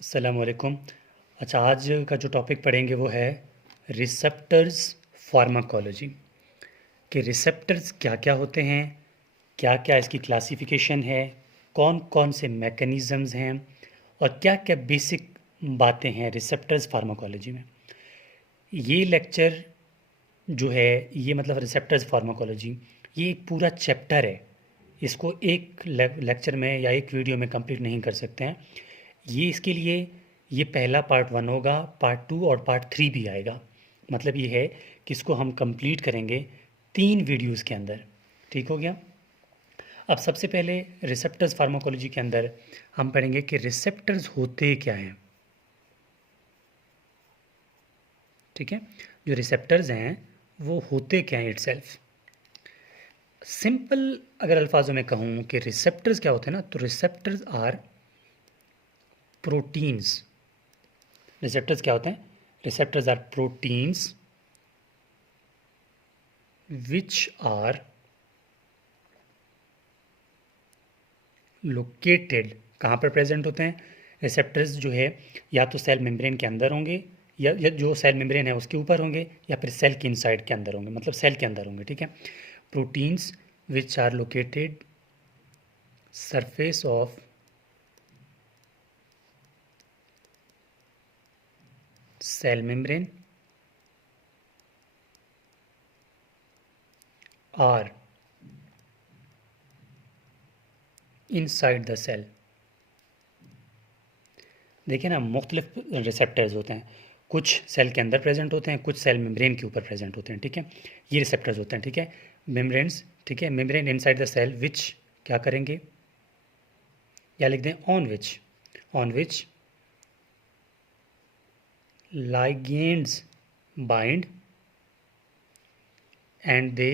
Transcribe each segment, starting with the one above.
अस्सलाम वालेकुम। अच्छा, आज का जो टॉपिक पढ़ेंगे वो है रिसेप्टर्स फार्माकोलॉजी। कि रिसेप्टर्स क्या क्या होते हैं, क्या क्या इसकी क्लासिफिकेशन है, कौन कौन से मैकेनिज़म्स हैं और क्या क्या बेसिक बातें हैं रिसेप्टर्स फार्माकोलॉजी में। ये लेक्चर जो है, ये मतलब रिसेप्टर्स फार्माकोलॉजी, ये एक पूरा चैप्टर है। इसको एक लेक्चर में या एक वीडियो में कंप्लीट नहीं कर सकते हैं। ये इसके लिए ये पहला पार्ट 1 होगा, पार्ट 2 और पार्ट 3 भी आएगा। मतलब ये है कि इसको हम कंप्लीट करेंगे 3 वीडियोस के अंदर। ठीक हो गया। अब सबसे पहले रिसेप्टर्स फार्माकोलॉजी के अंदर हम पढ़ेंगे कि रिसेप्टर्स होते क्या हैं। ठीक है, जो रिसेप्टर्स हैं वो होते क्या हैं इटसेल्फ। सिंपल अगर अल्फाजों में कहूँ कि रिसेप्टर्स क्या होते हैं ना, तो रिसेप्टर्स आर प्रोटीन्स। रिसेप्टर्स क्या होते हैं? Receptors are proteins which are located. कहाँ पर प्रेजेंट होते हैं रिसेप्टर्स? जो है या तो सेल मेम्ब्रेन के अंदर होंगे, या जो सेल मेम्ब्रेन है उसके ऊपर होंगे, या फिर सेल के इनसाइड के अंदर होंगे, मतलब सेल के अंदर होंगे। ठीक है, proteins which are located surface of cell membrane are inside the cell. देखिए ना, मुख्तलिफ रिसेप्टर्स होते हैं। कुछ सेल के अंदर प्रेजेंट होते हैं, कुछ सेल मेम्ब्रेन के ऊपर प्रेजेंट होते हैं। ठीक है, ये रिसेप्टर्स होते हैं। ठीक है, मेम्ब्रेन्स। ठीक है, membrane inside the cell which क्या करेंगे, या लिख दें on which ligands bind and they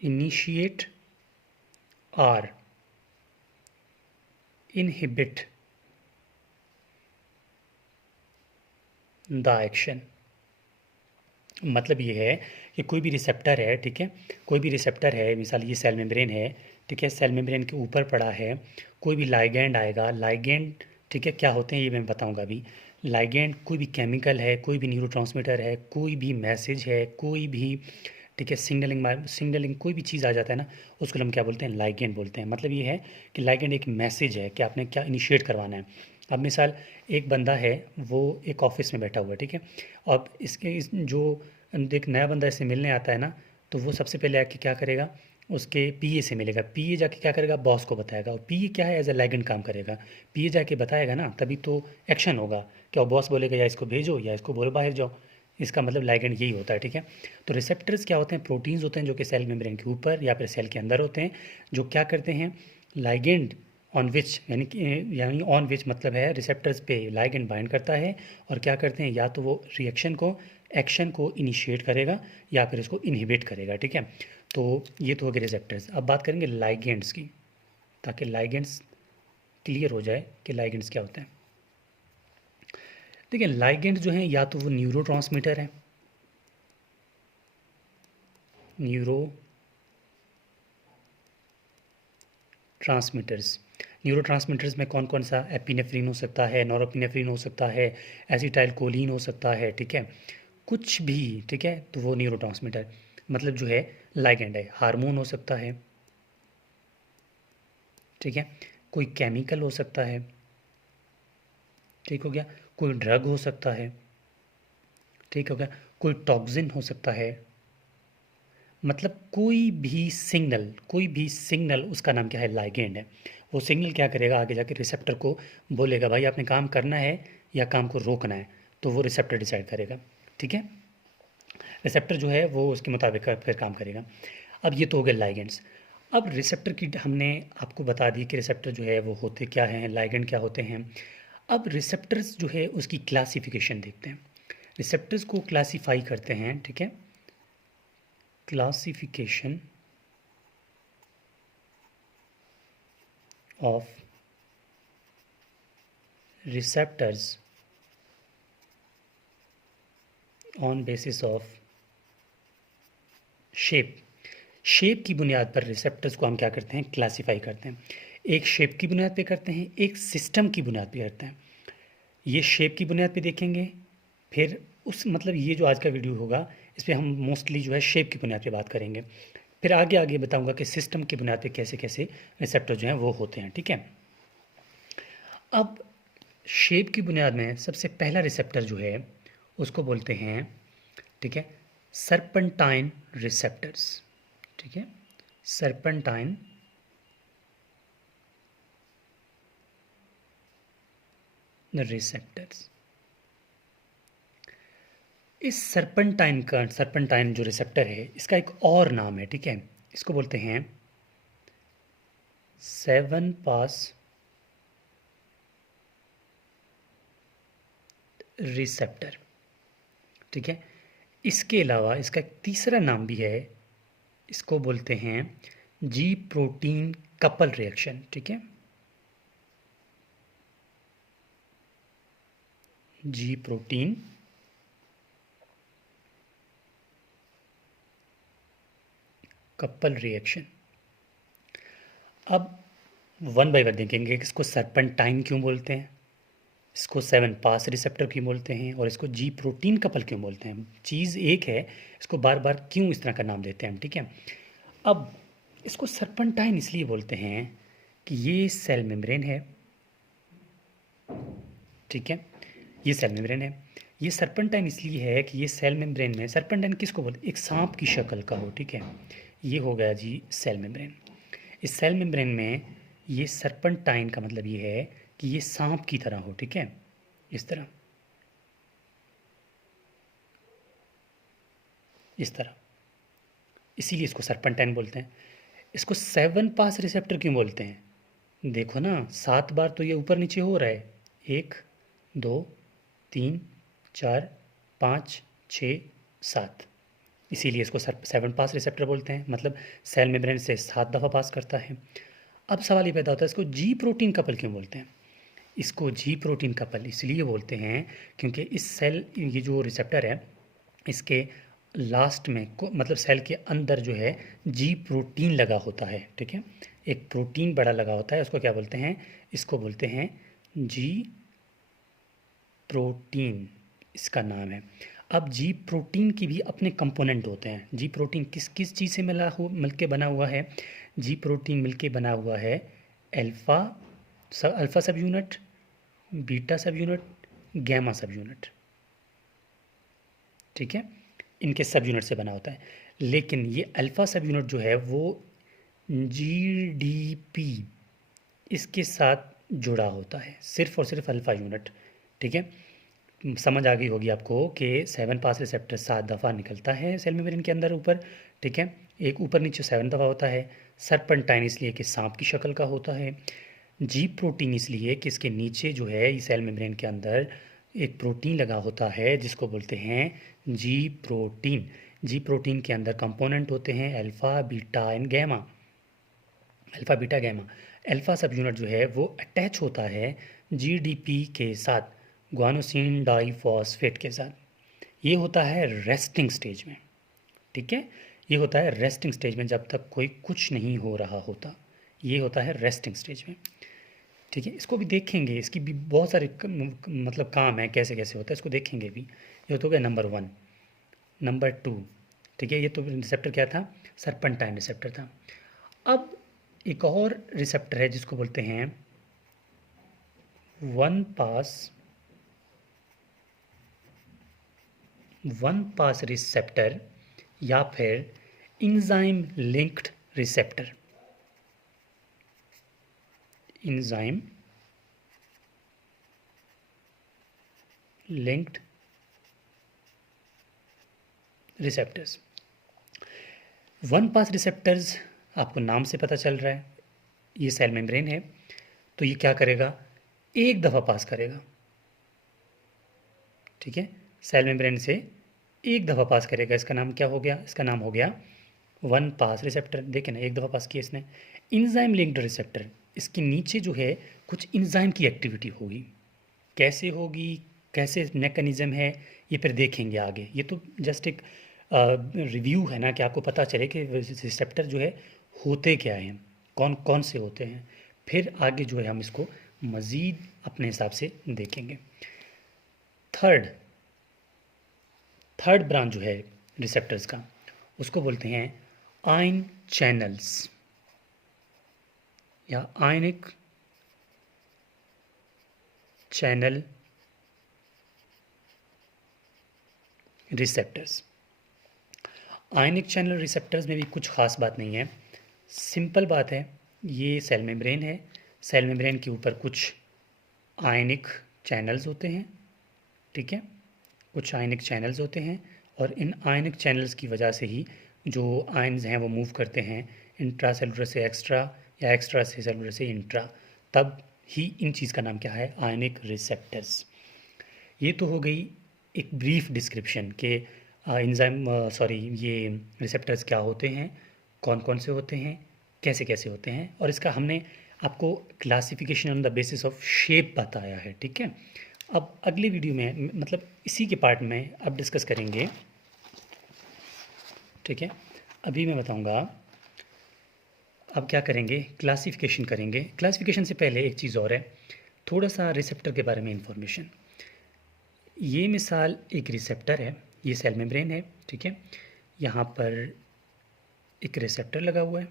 initiate or inhibit the action। मतलब ये है कि कोई भी रिसेप्टर है, ठीक है, कोई भी रिसेप्टर है, मिसाल ये सेल मेम्ब्रेन है, ठीक है, सेल मेम्ब्रेन के ऊपर पड़ा है, कोई भी लाइगैंड आएगा। लाइगैंड, ठीक है, क्या होते हैं ये मैं बताऊंगा अभी। लाइगैंड कोई भी केमिकल है, कोई भी न्यूरोट्रांसमीटर है, कोई भी मैसेज है, कोई भी, ठीक है, सिग्नलिंग कोई भी चीज़ आ जाता है ना, उसको हम क्या बोलते हैं? लाइगैंड बोलते हैं। मतलब ये है कि लाइगैंड एक मैसेज है कि आपने क्या इनिशिएट करवाना है। अब मिसाल एक बंदा है, वो एक ऑफिस में बैठा हुआ है, ठीक है, अब जो एक नया बंदा इससे मिलने आता है ना, तो वो सबसे पहले आके क्या करेगा, उसके पीए से मिलेगा। पीए जाके क्या करेगा, बॉस को बताएगा। और पीए क्या है, एज ए लाइगेंड काम करेगा। पीए जाके बताएगा ना, तभी तो एक्शन होगा। क्या बॉस बोलेगा या इसको भेजो या इसको बोलो बाहर जाओ। इसका मतलब लाइगेंड यही होता है। ठीक है, तो रिसेप्टर्स क्या होते हैं? प्रोटीन्स होते हैं जो कि सेल मेम्ब्रेन के ऊपर या फिर सेल के अंदर होते हैं, जो क्या करते हैं, लाइगेंड ऑन विच, यानी ऑन विच मतलब है रिसेप्टर्स पे लाइगेंड बाइंड करता है, और क्या करते हैं, या तो वो रिएक्शन को, एक्शन को इनिशिएट करेगा या फिर इसको इनहिबिट करेगा। ठीक है, तो ये तो हो गए रिसेप्टर्स। अब बात करेंगे लाइगेंड्स की, ताकि लाइगेंड्स क्लियर हो जाए कि लाइगेंड्स क्या होते हैं। देखिए, लाइगेंड्स जो हैं या तो वो न्यूरो ट्रांसमीटर है, न्यूरो ट्रांसमीटर्स। न्यूरो ट्रांसमीटर्स में कौन कौन सा? एपिनेफ्रिन हो सकता है, नॉरएपिनेफ्रिन हो सकता है, एसिटाइलकोलिन हो सकता है। ठीक है, कुछ भी, ठीक है, तो वो न्यूरो ट्रांसमीटर मतलब जो है लाइगेंड है। हार्मोन हो सकता है, ठीक है, कोई केमिकल हो सकता है, ठीक हो गया, कोई ड्रग हो सकता है, ठीक हो गया, कोई टॉक्सिन हो सकता है। मतलब कोई भी सिग्नल उसका नाम क्या है? लाइगेंड है। वो सिग्नल क्या करेगा, आगे जाके रिसेप्टर को बोलेगा भाई आपने काम करना है या काम को रोकना है, तो वो रिसेप्टर डिसाइड करेगा। ठीक है, रिसेप्टर जो है वो उसके मुताबिक फिर काम करेगा। अब ये तो हो गए लाइगेंड्स। अब रिसेप्टर की हमने आपको बता दी कि रिसेप्टर जो है वो होते क्या हैं, लाइगेंड क्या होते हैं। अब रिसेप्टर्स जो है उसकी क्लासिफिकेशन देखते हैं। रिसेप्टर्स को क्लासीफाई करते हैं, ठीक है, classification of receptors on basis of shape. Shape की बुनियाद पर रिसेप्टर्स को हम क्या करते हैं? क्लासीफाई करते हैं। एक शेप की बुनियाद पे करते हैं, एक सिस्टम की बुनियाद पे करते हैं। ये शेप की बुनियाद पे देखेंगे, फिर उस मतलब ये जो आज का वीडियो होगा इस पे हम मोस्टली जो है शेप की बुनियाद पे बात करेंगे। फिर आगे आगे बताऊंगा कि सिस्टम की बुनियाद पे कैसे कैसे रिसेप्टर जो हैं वो होते हैं, ठीक है। अब शेप की बुनियाद में सबसे पहला रिसेप्टर जो है उसको बोलते हैं, ठीक है, सर्पेंटाइन रिसेप्टर्स, ठीक है, सर्पेंटाइन रिसेप्टर्स। इस सर्पेंटाइन जो रिसेप्टर है इसका एक और नाम है, ठीक है, इसको बोलते हैं 7-पास रिसेप्टर, ठीक है। इसके अलावा इसका एक तीसरा नाम भी है, इसको बोलते हैं जी प्रोटीन कपल रिएक्शन, ठीक है, जी प्रोटीन कपल रिएक्शन। अब वन बाय वन देखेंगे कि इसको सर्पेंटाइन क्यों बोलते हैं, इसको 7-पास रिसेप्टर क्यों बोलते हैं, और इसको जी प्रोटीन कपल क्यों बोलते हैं। चीज़ एक है, इसको बार बार क्यों इस तरह का नाम देते हैं हम, ठीक है। अब इसको सर्पेंटाइन इसलिए बोलते हैं कि ये सेल मेम्ब्रेन है, ठीक है, ये सेल मेम्ब्रेन है। ये सर्पेंटाइन इसलिए है कि ये सेल मेम्ब्रेन में, सर्पेंटाइन किसको बोलते हैं, एक सांप की शक्ल का हो, ठीक है। ये हो गया जी सेल मेम्ब्रेन। इस सेल मेम्ब्रेन में ये सर्पेंटाइन का मतलब ये है कि ये सांप की तरह हो, ठीक है, इस तरह, इस तरह, इसीलिए इसको सर्पेंटाइन बोलते हैं। इसको 7-पास रिसेप्टर क्यों बोलते हैं, देखो ना 7 बार तो ये ऊपर नीचे हो रहा है, 1 2 3 4 5 6 7, इसीलिए इसको 7-पास रिसेप्टर बोलते हैं, मतलब सेल मेम्ब्रेन से 7 दफ़ा पास करता है। अब सवाल ये पैदा होता है इसको जी प्रोटीन कपल क्यों बोलते हैं। इसको जी प्रोटीन कपल इसलिए बोलते हैं क्योंकि इस सेल, ये जो रिसेप्टर है इसके लास्ट में मतलब सेल के अंदर जो है जी प्रोटीन लगा होता है, ठीक है, एक प्रोटीन बड़ा लगा होता है, उसको क्या बोलते हैं, इसको बोलते हैं जी प्रोटीन, इसका नाम है। अब जी प्रोटीन की भी अपने कंपोनेंट होते हैं। जी प्रोटीन किस किस चीज़ से मिलके बना हुआ है, जी प्रोटीन मिलके बना हुआ है alpha alpha subunit, beta subunit, gamma subunit, ठीक है, इनके सब यूनिट से बना होता है। लेकिन ये अल्फ़ा सब यूनिट जो है वो जीडीपी इसके साथ जुड़ा होता है, सिर्फ और सिर्फ अल्फ़ा यूनिट, ठीक है। समझ आ गई होगी आपको कि 7-पास रिसेप्टर 7 दफ़ा निकलता है सेल मेम्ब्रेन के अंदर ऊपर, ठीक है, एक ऊपर नीचे 7 दफ़ा होता है। सर्पेंटाइन इसलिए कि सांप की शक्ल का होता है। जी प्रोटीन इसलिए कि इसके नीचे जो है इस सेल मेम्ब्रेन के अंदर एक प्रोटीन लगा होता है जिसको बोलते हैं जी प्रोटीन। जी प्रोटीन के अंदर कंपोनेंट होते हैं alpha beta and gamma, alpha beta gamma. Alpha subunit जो है वो अटैच होता है जीडीपी के साथ, ग्वानोसिन डाइफॉस्फेट के साथ। ये होता है रेस्टिंग स्टेज में, ठीक है, ये होता है रेस्टिंग स्टेज में, जब तक कोई कुछ नहीं हो रहा होता, ये होता है रेस्टिंग स्टेज में, ठीक है। इसको भी देखेंगे, इसकी भी बहुत सारे मतलब काम है कैसे कैसे होता है, इसको देखेंगे भी। ये तो हो गया नंबर 1। नंबर 2, ठीक है, ये तो रिसेप्टर क्या था, सर्पेंटाइन रिसेप्टर था। अब एक और रिसेप्टर है जिसको बोलते हैं 1 पास रिसेप्टर या फिर enzyme linked receptor, enzyme linked receptors. 1 पास रिसेप्टर्स आपको नाम से पता चल रहा है, ये सेल मेम्ब्रेन है तो ये क्या करेगा, एक दफ़ा पास करेगा, ठीक है, सेल मेम्ब्रेन से एक दफ़ा पास करेगा। इसका नाम क्या हो गया, इसका नाम हो गया 1 पास रिसेप्टर। देखें ना, एक दफ़ा पास किया इसने। इंजाइम लिंक्ड रिसेप्टर, इसके नीचे जो है कुछ इंजाइम की एक्टिविटी होगी, कैसे होगी, कैसे मैकेनिज्म है, ये फिर देखेंगे आगे। ये तो जस्ट एक रिव्यू है ना कि आपको पता चले कि रिसेप्टर जो है होते क्या हैं, कौन कौन से होते हैं। फिर आगे जो है हम इसको मज़ीद अपने हिसाब से देखेंगे। थर्ड थर्ड ब्रांच जो है रिसेप्टर्स का, उसको बोलते हैं आयन चैनल्स या आयनिक चैनल रिसेप्टर्स। आयनिक चैनल रिसेप्टर्स में भी कुछ ख़ास बात नहीं है, सिंपल बात है। ये सेल मेम्ब्रेन है, सेल मेम्ब्रेन के ऊपर कुछ आयनिक चैनल्स होते हैं, ठीक है, कुछ आयनिक चैनल्स होते हैं और इन आयनिक चैनल्स की वजह से ही जो आयन्स हैं वो मूव करते हैं इंट्रा सेलुलर से एक्स्ट्रा या एक्स्ट्रा से सेलुलर से इंट्रा, तब ही इन चीज़ का नाम क्या है, आयनिक रिसेप्टर्स। ये तो हो गई एक ब्रीफ डिस्क्रिप्शन के एंजाइम ये रिसेप्टर्स क्या होते हैं, कौन कौन से होते हैं, कैसे कैसे होते हैं, और इसका हमने आपको classification on the basis of shape बताया है, ठीक है। अब अगले वीडियो में मतलब इसी के पार्ट में अब डिस्कस करेंगे, ठीक है। अभी मैं बताऊंगा अब क्या करेंगे, क्लासिफिकेशन करेंगे। क्लासिफिकेशन से पहले एक चीज़ और है, थोड़ा सा रिसेप्टर के बारे में इंफॉर्मेशन। ये मिसाल एक रिसेप्टर है, ये सेल मेम्ब्रेन है, ठीक है। यहाँ पर एक रिसेप्टर लगा हुआ है,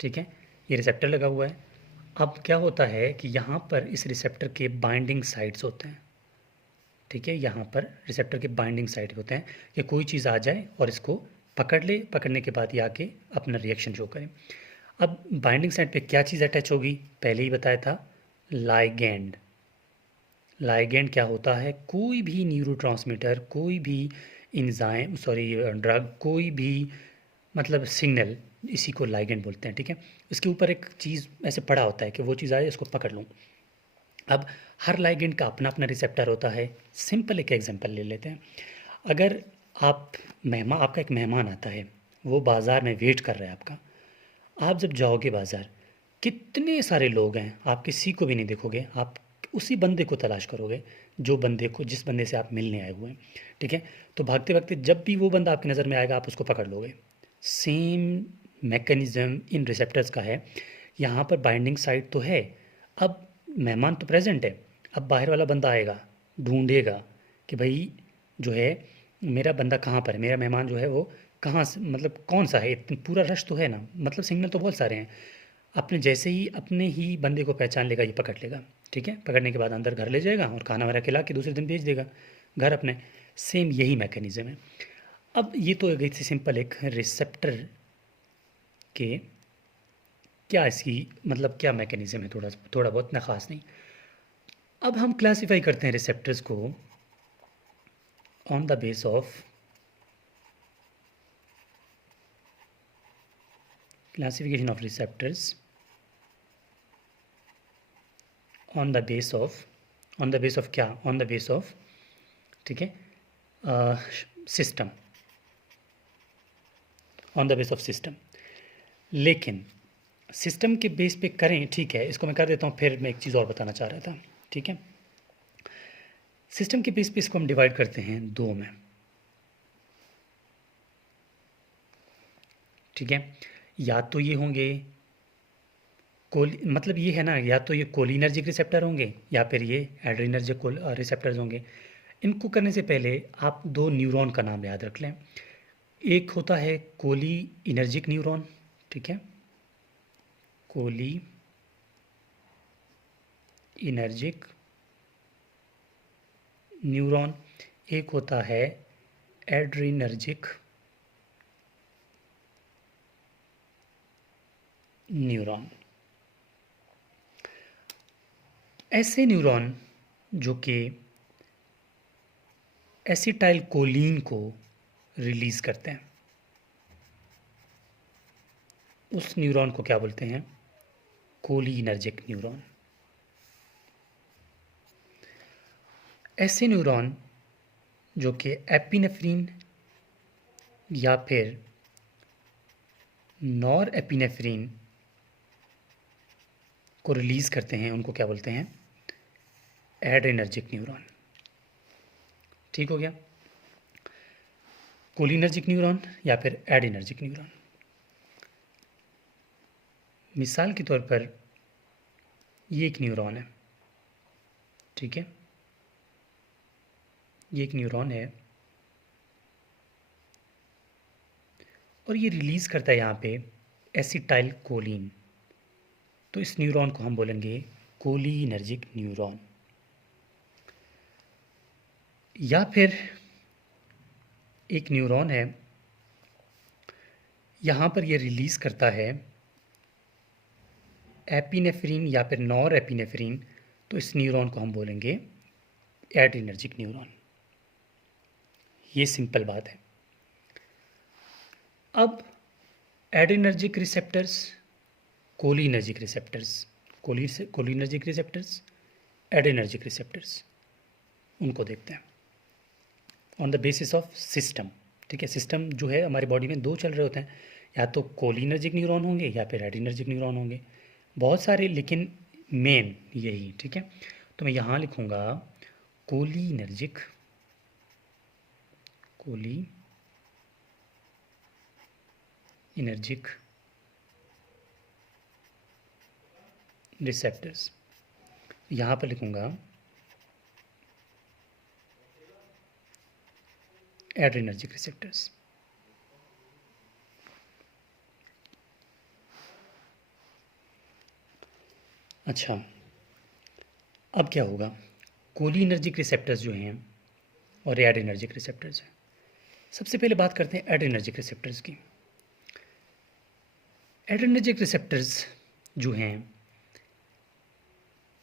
ठीक है, ये रिसेप्टर लगा हुआ है। अब क्या होता है कि यहाँ पर इस रिसेप्टर के बाइंडिंग साइट्स होते हैं, ठीक है, यहाँ पर रिसेप्टर के बाइंडिंग साइट होते हैं कि कोई चीज़ आ जाए और इसको पकड़ ले, पकड़ने के बाद ये आके अपना रिएक्शन शो करें। अब बाइंडिंग साइट पे क्या चीज़ अटैच होगी, पहले ही बताया था, लाइगैंड। लाइगैंड क्या होता है, कोई भी न्यूरोट्रांसमीटर, कोई भी इंजाइम ड्रग, कोई भी मतलब सिग्नल, इसी को लाइगैंड बोलते हैं, ठीक है। इसके ऊपर एक चीज़ ऐसे पड़ा होता है कि वो चीज़ आए इसको पकड़ लूँ। अब हर लाइगैंड का अपना अपना रिसेप्टर होता है। सिंपल एक एग्जांपल ले लेते हैं। अगर आपका एक मेहमान आता है, वो बाज़ार में वेट कर रहा है आपका, आप जब जाओगे बाज़ार, कितने सारे लोग हैं, आप किसी को भी नहीं देखोगे, आप उसी बंदे को तलाश करोगे जिस बंदे से आप मिलने आए हुए हैं, ठीक है। तो भागते भागते जब भी वो बंदा आपकी नज़र में आएगा आप उसको पकड़ लोगे। सेम मैकेनिज़्म इन रिसेप्टर्स का है। यहाँ पर बाइंडिंग साइट तो है, अब मेहमान तो प्रेजेंट है, अब बाहर वाला बंदा आएगा, ढूंढेगा कि भाई जो है मेरा बंदा कहाँ पर है, मेरा मेहमान जो है वो कहाँ से, मतलब कौन सा है, पूरा रश तो है ना, मतलब सिग्नल तो बहुत सारे हैं। जैसे ही अपने ही बंदे को पहचान लेगा, ये पकड़ लेगा, ठीक है। पकड़ने के बाद अंदर घर ले जाएगा और खाना वाना खिला के दूसरे दिन भेज देगा घर अपने। सेम यही मैकेनिज़्म है। अब ये तो गई थी सिंपल एक रिसेप्टर के क्या इसकी मतलब क्या मैकेनिज़्म है, थोड़ा थोड़ा बहुत ना ख़ास नहीं। अब हम क्लासिफाई करते हैं रिसेप्टर्स को on the base of classification of receptors on the base of क्या, ऑन द बेस ऑफ, ठीक है, system, on the base of system. लेकिन सिस्टम के बेस पे करें, ठीक है, इसको मैं कर देता हूँ, फिर मैं एक चीज़ और बताना चाह रहा था, ठीक है। सिस्टम के बेस पे इसको हम डिवाइड करते हैं दो में, ठीक है। या तो ये होंगे मतलब ये है ना, या तो ये कोलिनर्जिक रिसेप्टर होंगे या फिर ये एड्रीनर्जिक रिसेप्टर्स होंगे। इनको करने से पहले आप दो न्यूरॉन का नाम याद रख लें। एक होता है कोली इनर्जिक न्यूरॉन, ठीक है, कोली इनर्जिक न्यूरॉन। एक होता है एड्रीनर्जिक न्यूरॉन। ऐसे न्यूरॉन जो कि एसिटाइल कोलिन को रिलीज़ करते हैं, उस न्यूरॉन को क्या बोलते हैं, कोलिनर्जिक न्यूरॉन। ऐसे न्यूरॉन जो कि एपिनेफ्रिन या फिर नॉर एपिनेफ्रिन को रिलीज़ करते हैं, उनको क्या बोलते हैं, एड्रेनर्जिक न्यूरॉन। ठीक हो गया, कोलिनर्जिक न्यूरॉन या फिर एडिनर्जिक न्यूरॉन। मिसाल के तौर पर ये एक न्यूरॉन है, ठीक है, ये एक न्यूरॉन है और ये रिलीज़ करता है यहाँ पे एसिटाइल कोलिन। तो इस न्यूरॉन को हम बोलेंगे कोलिनर्जिक न्यूरॉन। या फिर एक न्यूरॉन है, यहाँ पर ये रिलीज़ करता है एपिनेफ्रिन या फिर नॉर एपिनेफ्रिन। तो इस न्यूरॉन को हम बोलेंगे एड्रीनर्जिक न्यूरॉन। ये सिंपल बात है। अब adrenergic receptors, cholinergic receptors, cholinergic receptors, adrenergic receptors, उनको देखते हैं on the basis of system. ठीक है, सिस्टम जो है हमारी बॉडी में दो चल रहे होते हैं, या तो कोलिनर्जिक न्यूरॉन होंगे या फिर एड्रीनर्जिक न्यूरॉन होंगे, बहुत सारे, लेकिन मेन यही। ठीक है, तो मैं यहाँ लिखूँगा कोलिनर्जिक, कोलिनर्जिक रिसेप्टर्स। यहाँ पर लिखूँगा एड्रीनर्जिक रिसेप्टर्स। अच्छा, अब क्या होगा, कोलिनर्जिक रिसेप्टर्स जो हैं और एड्रीनर्जिक रिसेप्टर्स हैं। सबसे पहले बात करते हैं एड्रीनर्जिक रिसेप्टर्स की। एड्रीनर्जिक रिसेप्टर्स जो हैं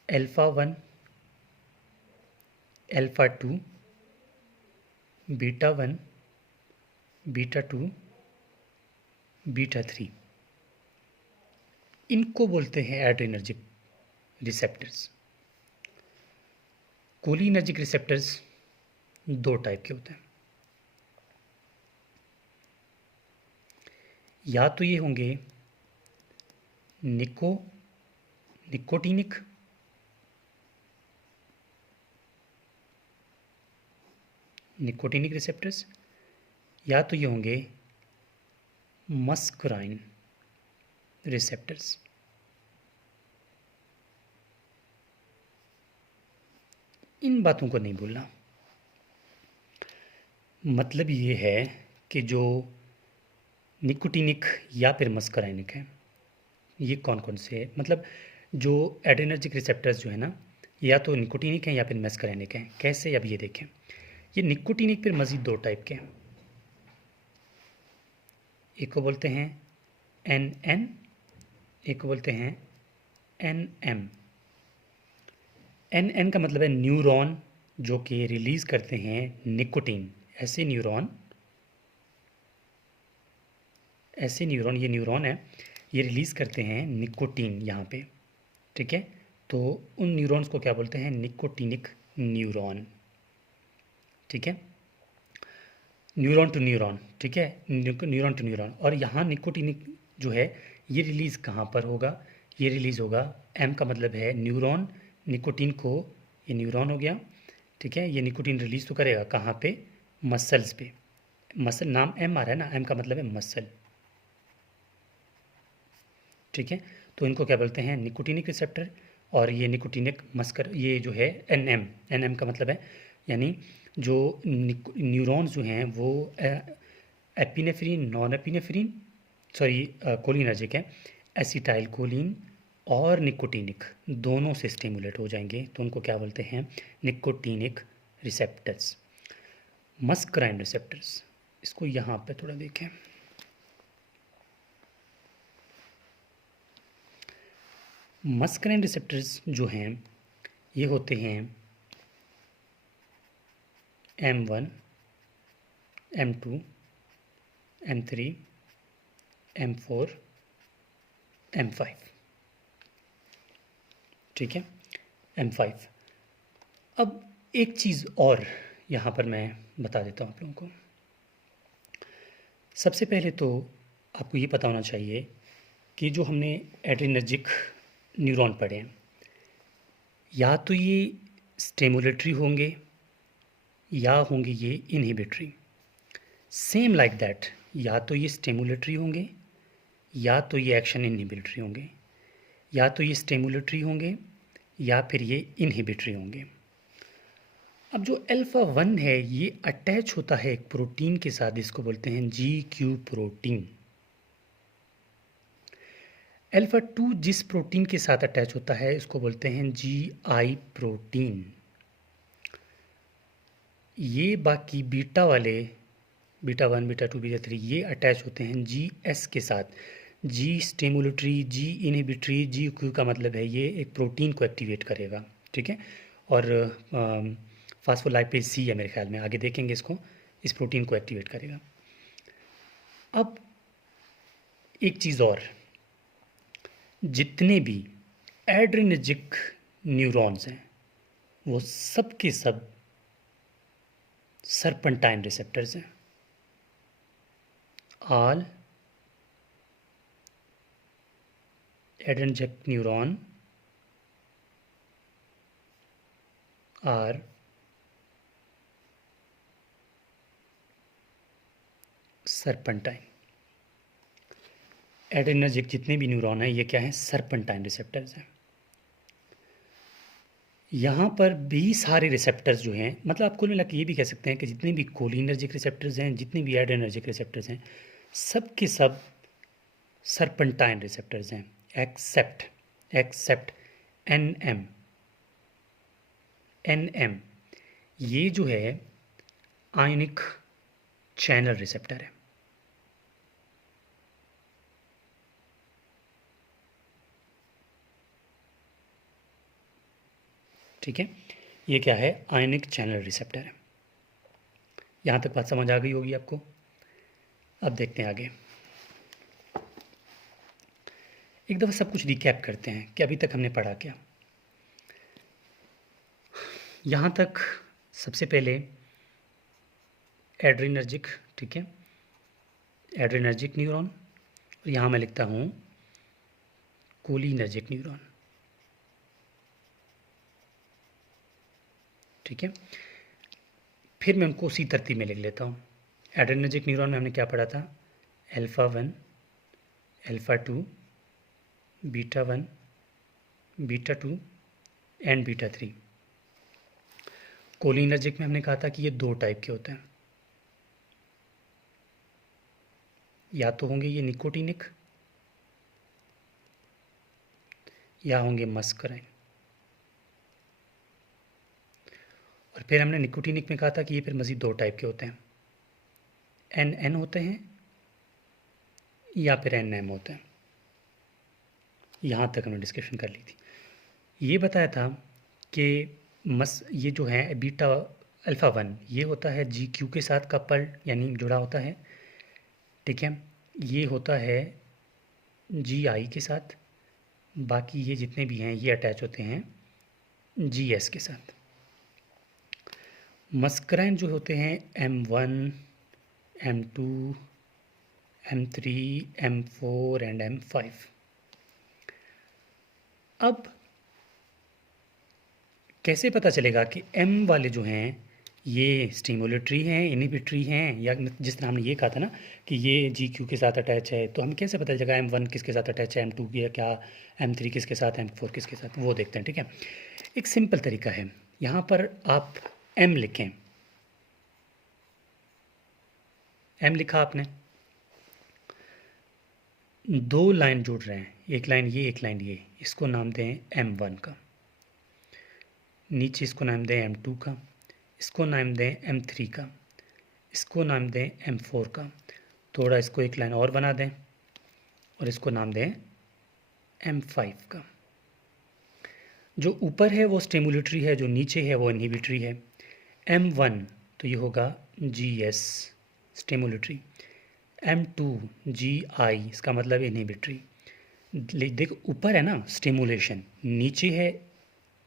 alpha 1, alpha 2, beta 1, beta 2, beta 3, इनको बोलते हैं एड्रीनर्जिक रिसेप्टर्स। कोलिनर्जिक रिसेप्टर्स दो टाइप के होते हैं, या तो ये होंगे निकोटीनिक, निकोटीनिक रिसेप्टर्स, या तो ये होंगे मस्कुराइन रिसेप्टर्स। इन बातों को नहीं भूलना। मतलब ये है कि जो निकोटीनिक या फिर मस्कुराइनिक है, ये कौन कौन से है, मतलब जो एड्रीनर्जिक रिसेप्टर्स जो है ना, या तो निकोटीनिक हैं या फिर मस्कुराइनिक हैं। कैसे, अब ये देखें, ये निकोटीनिक फिर मज़ीद दो टाइप के हैं। एक को बोलते हैं NN, एक को बोलते हैं NM। NN का मतलब है न्यूरॉन जो कि रिलीज़ करते हैं निकोटीन। ऐसे न्यूरॉन ये न्यूरॉन है, ये रिलीज़ करते हैं निकोटीन यहाँ पे। ठीक है, तो उन न्यूरॉन्स को क्या बोलते हैं, निकोटीनिक न्यूरॉन। ठीक है, न्यूरॉन टू न्यूरॉन। ठीक है, न्यूरॉन टू न्यूरॉन। और यहाँ निकोटीनिक जो है ये रिलीज़ कहाँ पर होगा, ये रिलीज़ होगा, M का मतलब है न्यूरॉन, निकोटीन को, ये न्यूरॉन हो गया। ठीक है, ये निकोटीन रिलीज़ तो करेगा कहाँ पे, मसल्स पे। मसल, नाम M आ रहा है ना, M का मतलब है मसल। ठीक है, तो इनको क्या बोलते हैं, निकोटीनिक रिसेप्टर। और ये निकोटीनिक ये जो है NM का मतलब है, यानी जो न्यूरॉन्स जो हैं वो epinephrine, non epinephrine, sorry cholinergic है, एसिटाइल कोलिन और निकोटीनिक दोनों से स्टिमुलेट हो जाएंगे, तो उनको क्या बोलते हैं, निकोटीनिक रिसेप्टर्स। मस्कुराइन रिसेप्टर्स, इसको यहाँ पे थोड़ा देखें। मस्कुराइन रिसेप्टर्स जो हैं ये होते हैं M1, M2, M3, M4, M5। ठीक है, M5। अब एक चीज़ और यहाँ पर मैं बता देता हूँ आप लोगों को। सबसे पहले तो आपको ये पता होना चाहिए कि जो हमने एड्रीनर्जिक न्यूरॉन पढ़े हैं, या तो ये स्टिमुलेटरी होंगे या होंगे ये इनहिबिटरी। सेम लाइक दैट, या तो ये स्टिमुलेटरी होंगे या तो ये एक्शन इनहिबिटरी होंगे, या तो ये स्टिमुलेटरी होंगे या फिर ये इनहिबिटरी होंगे। अब जो अल्फ़ा 1 है ये अटैच होता है एक प्रोटीन के साथ, इसको बोलते हैं GQ प्रोटीन। अल्फ़ा 2 जिस प्रोटीन के साथ अटैच होता है इसको बोलते हैं GI प्रोटीन। ये बाकी बीटा वाले, बीटा 1, बीटा 2, बीटा 3, ये अटैच होते हैं GS के साथ। जी स्टिमुलेटरी, जी इनहिबिटरी, GQ का मतलब है ये एक प्रोटीन को एक्टिवेट करेगा, ठीक है। और फास्फोलाइपेज C है मेरे ख्याल में, आगे देखेंगे इसको, इस प्रोटीन को एक्टिवेट करेगा। अब एक चीज़ और, जितने भी एड्रेनर्जिक न्यूरॉन्स हैं वो सब के सब सर्पेंटाइन रिसेप्टर्स हैं। All adrenergic neuron are serpentine. Adrenergic जितने भी न्यूरॉन हैं ये क्या हैं, सर्पेंटाइन रिसेप्टर्स हैं। यहाँ पर भी सारे रिसेप्टर्स जो हैं, मतलब आप कुल मिला के ये भी कह सकते हैं कि जितने भी कोलिनर्जिक रिसेप्टर्स हैं, जितने भी एड्रेनर्जिक रिसेप्टर्स हैं, सब के सब सर्पेंटाइन रिसेप्टर्स हैं, एक्सेप्ट NM। NM ये जो है आयनिक चैनल रिसेप्टर है। ठीक है, ये क्या है, आयनिक चैनल रिसेप्टर है। यहाँ तक बात समझ आ गई होगी आपको। अब देखते हैं आगे, एक दफ़ा सब कुछ रिकैप करते हैं कि अभी तक हमने पढ़ा क्या। यहाँ तक सबसे पहले एड्रेनर्जिक, ठीक है, एड्रेनर्जिक न्यूरॉन, और यहाँ मैं लिखता हूँ कोलिनर्जिक न्यूरॉन, ठीक है। फिर मैं उनको उसी तरतीब में लिख लेता हूँ। एड्रेनर्जिक न्यूरॉन में हमने क्या पढ़ा था, alpha 1, alpha 2, beta 1, beta 2 and beta 3। Cholinergic में हमने कहा था कि ये दो टाइप के होते हैं, या तो होंगे ये निकोटिनिक या होंगे मस्कराइन। और फिर हमने निकोटिनिक में कहा था कि ये फिर मज़ीद दो टाइप के होते हैं, NN होते हैं या फिर NM होते हैं। यहाँ तक हमने डिस्कशन कर ली थी। ये बताया था कि ये जो है बीटा अल्फ़ा 1 ये होता है GQ के साथ कपल्ड यानी जुड़ा होता है, ठीक है। ये होता है GI के साथ, बाकी ये जितने भी हैं ये अटैच होते हैं GS के साथ। मस्कराइन जो होते हैं M1, M2, M3, M4 and M5। अब कैसे पता चलेगा कि M वाले जो हैं ये स्टिमुलेटरी हैं, इनहिबिटरी हैं, या जिस तरह हमने ये कहा था ना कि ये GQ के साथ अटैच है, तो हमें कैसे पता चलेगा M1 किसके साथ अटैच है, M2 की क्या, M3 किसके साथ, M4 किसके साथ, वो देखते हैं, ठीक है। एक सिंपल तरीका है, यहाँ पर आप M लिखें, M लिखा आपने, दो लाइन जोड़ रहे हैं, एक लाइन ये एक लाइन ये, इसको नाम दें M1 का, नीचे इसको नाम दें M2 का, इसको नाम दें M3 का, इसको नाम दें M4 का, थोड़ा इसको एक लाइन और बना दें और इसको नाम दें M5 का। जो ऊपर है वो स्टिमुलेटरी है, जो नीचे है वो इनहिबिटरी है। M1 तो ये होगा GS स्टिमुलेटरी, M2 GI इसका मतलब इनहिबिटरी। देख ऊपर है ना स्टिमुलेशन, नीचे है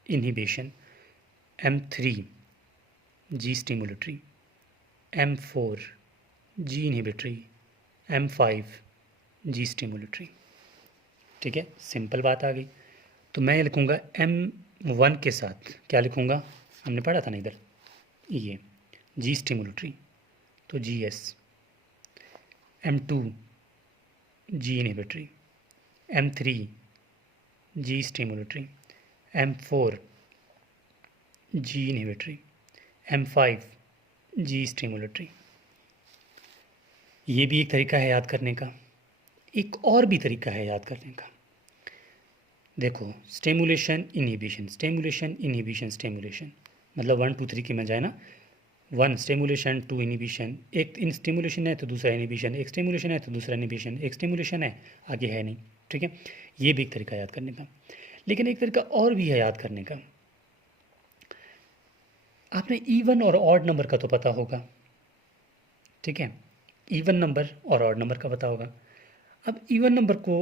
inhibition. M3 G stimulatory, M4 G inhibitory, M5 G stimulatory, ठीक है। सिंपल बात आ गई। तो मैं लिखूँगा M1 के साथ क्या लिखूँगा, हमने पढ़ा था ना इधर, ये G स्टिमुलेटरी तो GS, M2 G inhibitory, M3 G stimulatory, M4 जी इनहिबिटरी, M5 जी स्टिमुलेटरी। ये भी एक तरीका है याद करने का। एक और भी तरीका है याद करने का। देखो, stimulation inhibition, stimulation inhibition, stimulation मतलब 1 2 3 की में जाए ना, 1 स्टिमुलेशन, 2 इनहिबिशन, एक इन स्टिमुलेशन है तो दूसरा इनहिबिशन, एक स्टिमुलेशन है तो दूसरा इनहिबिशन, एक स्टिमुलेशन है आगे है नहीं। ठीक है, ये भी एक तरीका याद करने का। लेकिन एक तरीका और भी है याद करने का। आपने इवन और ऑड नंबर का तो पता होगा, ठीक है, इवन नंबर और ऑड नंबर का पता होगा। अब इवन नंबर को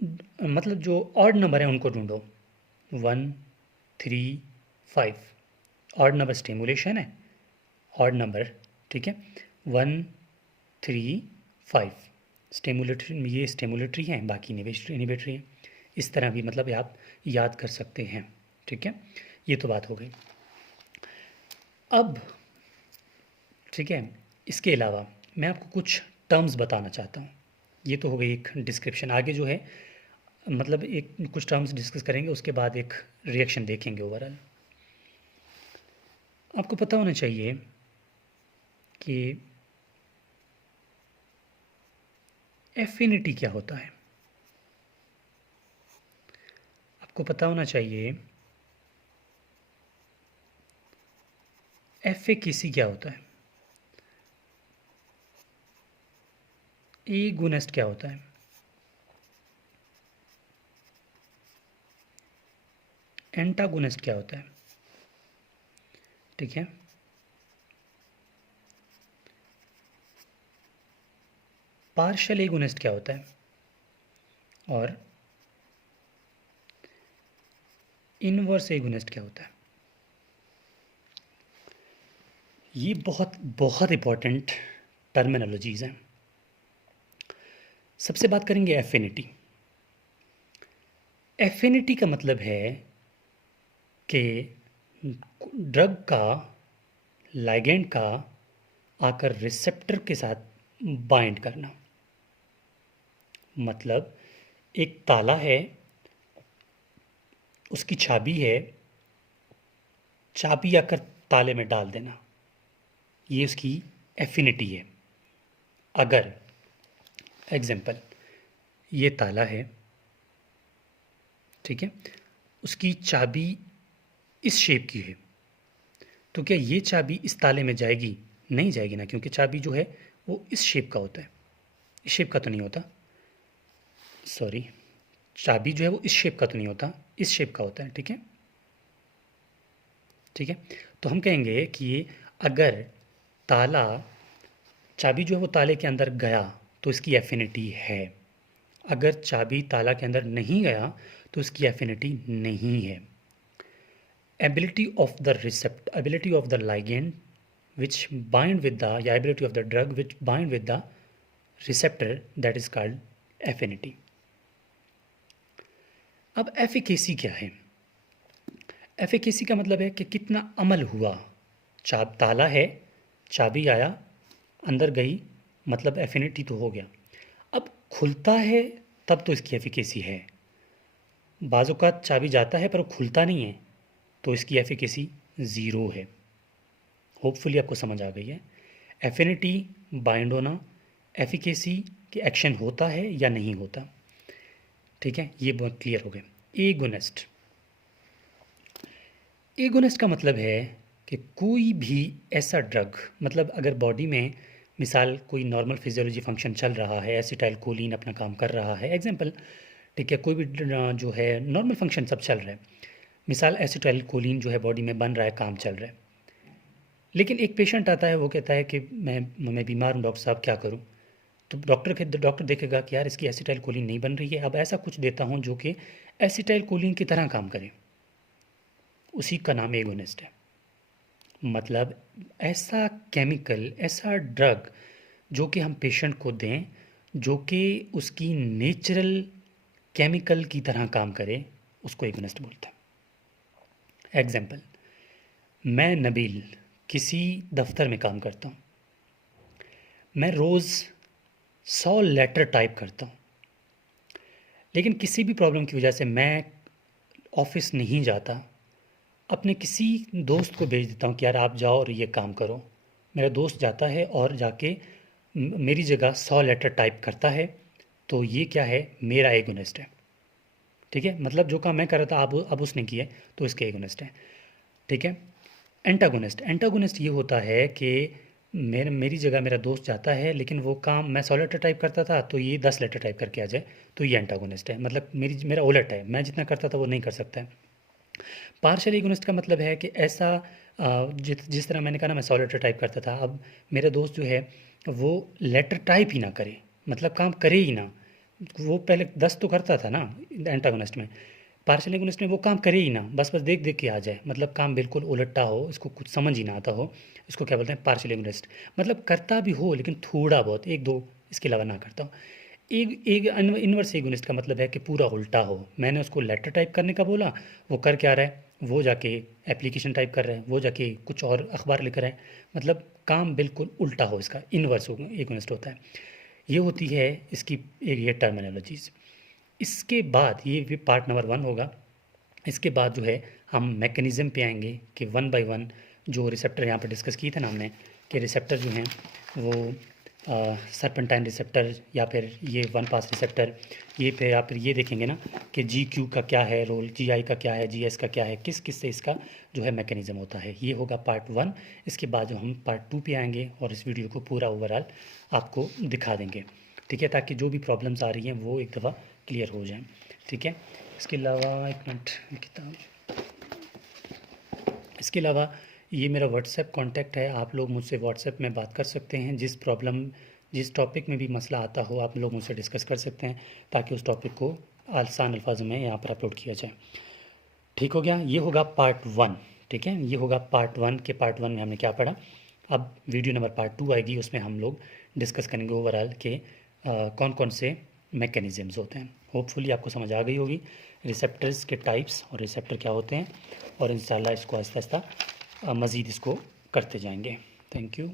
मतलब जो ऑड नंबर है उनको ढूंढो, 1 3 5। ऑड नंबर स्टिमुलेशन है, ऑड नंबर, ठीक है, 1 3 5 स्टिमुलेटरी, ये स्टिमुलेटरी हैं, बाकी इनहिबिटरी हैं। इस तरह भी मतलब आप याद कर सकते हैं। ठीक है, ये तो बात हो गई। अब ठीक है, इसके अलावा मैं आपको कुछ टर्म्स बताना चाहता हूँ। ये तो हो गई एक डिस्क्रिप्शन। आगे जो है मतलब एक कुछ टर्म्स डिस्कस करेंगे, उसके बाद एक रिएक्शन देखेंगे ओवरऑल। आपको पता होना चाहिए कि एफिनिटी क्या होता है। आपको पता होना चाहिए एफिकेसी क्या होता है, एगोनिस्ट क्या होता है, एंटागोनिस्ट क्या होता है। ठीक है, पार्शियल एगोनिस्ट क्या होता है, और इनवर्स एगोनिस्ट क्या होता है। ये बहुत बहुत इंपॉर्टेंट टर्मिनोलॉजीज़ हैं। सबसे बात करेंगे एफिनिटी। एफिनिटी का मतलब है कि ड्रग का, लाइगेंड का आकर रिसेप्टर के साथ बाइंड करना। मतलब एक ताला है, उसकी चाबी है, चाबी आकर ताले में डाल देना, ये उसकी एफिनिटी है। अगर एग्जाम्पल ये ताला है, ठीक है, उसकी चाबी इस शेप की है, तो क्या ये चाबी इस ताले में जाएगी? नहीं जाएगी ना, क्योंकि चाबी जो है वो इस शेप का होता है, इस शेप का तो नहीं होता, सॉरी, चाबी जो है वो इस शेप का तो नहीं होता, इस शेप का होता है। ठीक है, ठीक है, तो हम कहेंगे कि अगर ताला, चाबी जो है वो ताले के अंदर गया तो इसकी एफिनिटी है। अगर चाबी ताला के अंदर नहीं गया तो इसकी एफिनिटी नहीं है। ability of the recept ability of the ligand which bind with the, या ability of the drug which bind with the receptor, that is called affinity. अब एफिकेसी क्या है? एफिकेसी का मतलब है कि कितना अमल हुआ। ताला है, चाबी आया, अंदर गई, मतलब एफिनिटी तो हो गया। अब खुलता है तब तो इसकी एफिकेसी है। बाजू का चाबी जाता है पर वो खुलता नहीं है, तो इसकी एफिकेसी ज़ीरो है। होपफुली आपको समझ आ गई है। एफिनिटी, बाइंड होना, एफिकेसी कि एक्शन होता है या नहीं होता। ठीक है, ये बहुत क्लियर हो गया। एगोनिस्ट, एगोनिस्ट का मतलब है कि कोई भी ऐसा ड्रग, मतलब अगर बॉडी में मिसाल कोई नॉर्मल फिजियोलॉजी फंक्शन चल रहा है, एसिटाइल कोलिन अपना काम कर रहा है, एग्जांपल, ठीक है, कोई भी जो है नॉर्मल फंक्शन सब चल रहा है, मिसाल एसिटाइल कोलिन जो है बॉडी में बन रहा है, काम चल रहा है, लेकिन एक पेशेंट आता है, वो कहता है कि मैं बीमार हूँ डॉक्टर साहब, क्या करूँ? तो डॉक्टर देखेगा कि यार इसकी एसिटाइल कोलिन नहीं बन रही है, अब ऐसा कुछ देता हूँ जो कि एसिटाइल कोलिन की तरह काम करे, उसी का नाम एगोनिस्ट है। मतलब ऐसा केमिकल, ऐसा ड्रग जो कि हम पेशेंट को दें, जो कि उसकी नेचुरल केमिकल की तरह काम करे, उसको एगोनिस्ट बोलते हैं। एग्जाम्पल, मैं नबील किसी दफ्तर में काम करता हूँ, मैं रोज़ 100 लेटर टाइप करता हूँ, लेकिन किसी भी प्रॉब्लम की वजह से मैं ऑफिस नहीं जाता, अपने किसी दोस्त को भेज देता हूँ कि यार आप जाओ और ये काम करो। मेरा दोस्त जाता है और जाके मेरी जगह 100 लेटर टाइप करता है, तो ये क्या है, मेरा एगोनिस्ट है। ठीक है, मतलब जो काम मैं कर रहा था अब उसने किया है, तो इसके एगोनिस्ट है। ठीक है। एंटागोनिस्ट ये होता है कि मेरी जगह मेरा दोस्त जाता है, लेकिन वो काम मैं 100 लेटर टाइप करता था तो ये 10 लेटर टाइप करके आ जाए, तो ये एंटागोनिस्ट है। मतलब मेरा उलट है, मैं जितना करता था वो नहीं कर सकता है। पार्शियल एगोनिस्ट का मतलब है कि ऐसा जिस तरह मैंने कहा ना, मैं 100 लेटर टाइप करता था, अब मेरा दोस्त जो है वो लेटर टाइप ही ना करे, मतलब काम करे ही ना। वो पहले 10 तो करता था ना एंटागोनिस्ट में, पार्शियल एगोनिस्ट में वो काम करे ही ना, बस बस देख देख के आ जाए, मतलब काम बिल्कुल उलटा हो, इसको कुछ समझ ही ना आता हो। इसको क्या बोलते हैं, पार्शियल एगोनिस्ट। मतलब करता भी हो लेकिन थोड़ा बहुत, एक दो, इसके अलावा ना करता हो। एक एक इनवर्स एगोनिस्ट का मतलब है कि पूरा उल्टा हो। मैंने उसको लेटर टाइप करने का बोला, वो कर क्या रहा है, वो जाके एप्लीकेशन टाइप कर रहा है, वो जाके कुछ और अखबार लिख रहा है। मतलब काम बिल्कुल उल्टा हो, इसका इनवर्स एगोनिस्ट होता है। ये होती है इसकी एक ये टर्मिनोलॉजीज। इसके बाद ये पार्ट नंबर 1 होगा। इसके बाद जो है हम मैकेनिज़्म पे आएंगे कि वन बाय वन जो रिसेप्टर यहाँ पर डिस्कस किए थे ना हमने, कि रिसेप्टर जो हैं वो सर्पेंटाइन रिसेप्टर या फिर ये वन पास रिसेप्टर, ये पे या फिर ये देखेंगे ना कि जी क्यू का क्या है रोल, जी आई का क्या है, जी एस का क्या है, किस किस से इसका जो है मैकेनिज़्म होता है। ये होगा पार्ट 1। इसके बाद जो हम पार्ट 2 पे आएंगे और इस वीडियो को पूरा ओवरऑल आपको दिखा देंगे। ठीक है, ताकि जो भी प्रॉब्लम्स आ रही हैं वो एक दफ़ा क्लियर हो जाएं। ठीक है। इसके अलावा एक मिनट, किताब, इसके अलावा ये मेरा व्हाट्सएप कांटेक्ट है, आप लोग मुझसे व्हाट्सएप में बात कर सकते हैं। जिस टॉपिक में भी मसला आता हो आप लोग मुझसे डिस्कस कर सकते हैं, ताकि उस टॉपिक को आसान अल्फाज में यहाँ पर अपलोड किया जाए। ठीक हो गया, ये होगा पार्ट 1। ठीक है, ये होगा पार्ट 1 के पार्ट 1 में हमने क्या पढ़ा। अब वीडियो नंबर पार्ट 2 आएगी, उसमें हम लोग डिस्कस करेंगे ओवरऑल के कौन कौन से मैकेनिज़म्स होते हैं। होपफुली आपको समझ आ गई होगी रिसेप्टर्स के टाइप्स और रिसेप्टर क्या होते हैं, और इंशाल्लाह इसको आहिस्ता आहिस्ता मज़ीद इसको करते जाएंगे। Thank you.